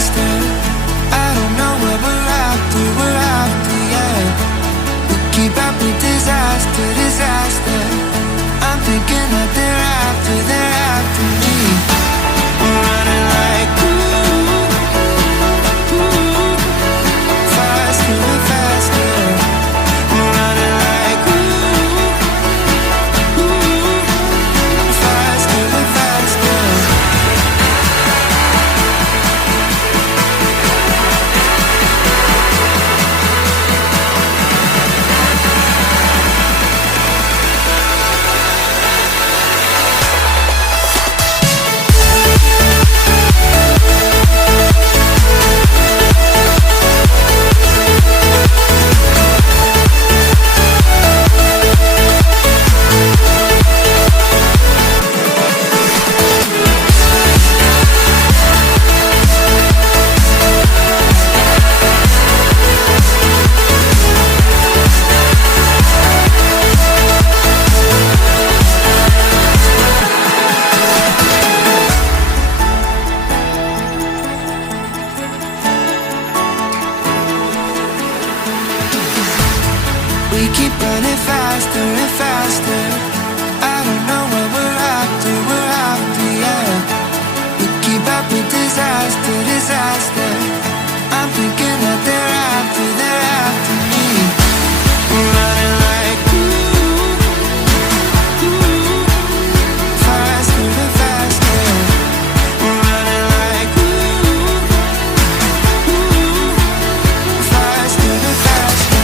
faster. I don't know where we're after, yeah. We keep up with disaster, disaster. I'm thinking that they're after me. We're running like faster and faster. We're running like faster and faster. We keep running faster and faster. I don't know where we're after, yeah. We keep up with disaster, disaster. I'm thinking that they're after me. We're running like faster and faster. We're running like faster and faster.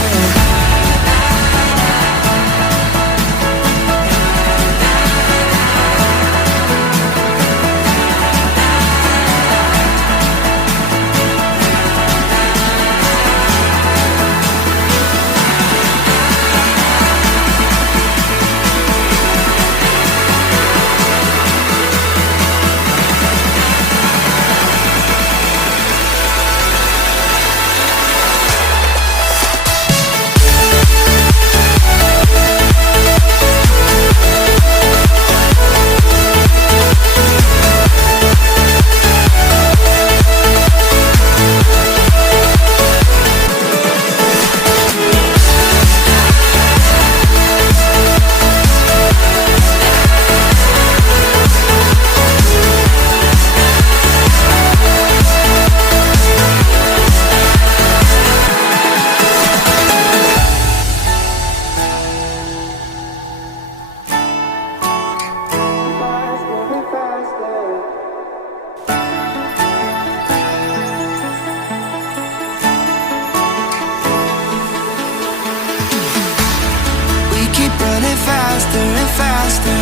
Keep running faster and faster.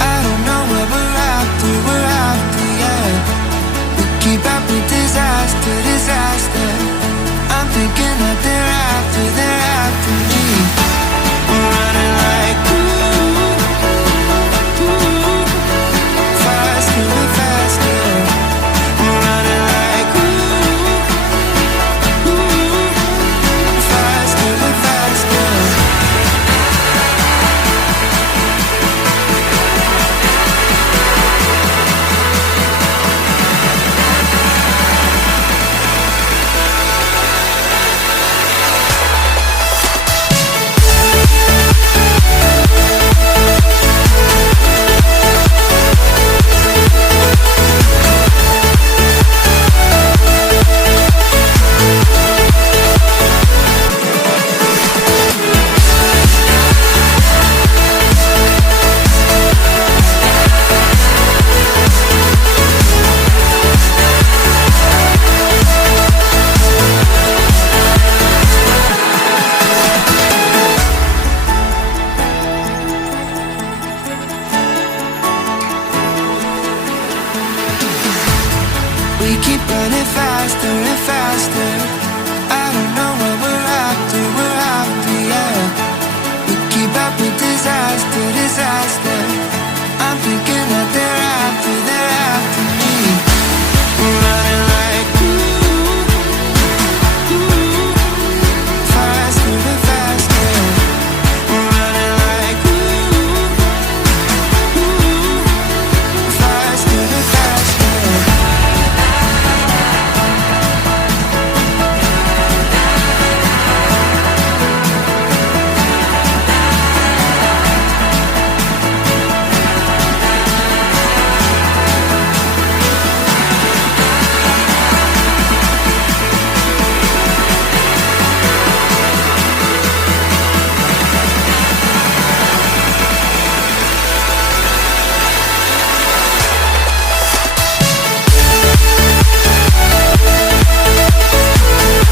I don't know where we're after, yeah. We keep up with disaster, disaster. I'm thinking that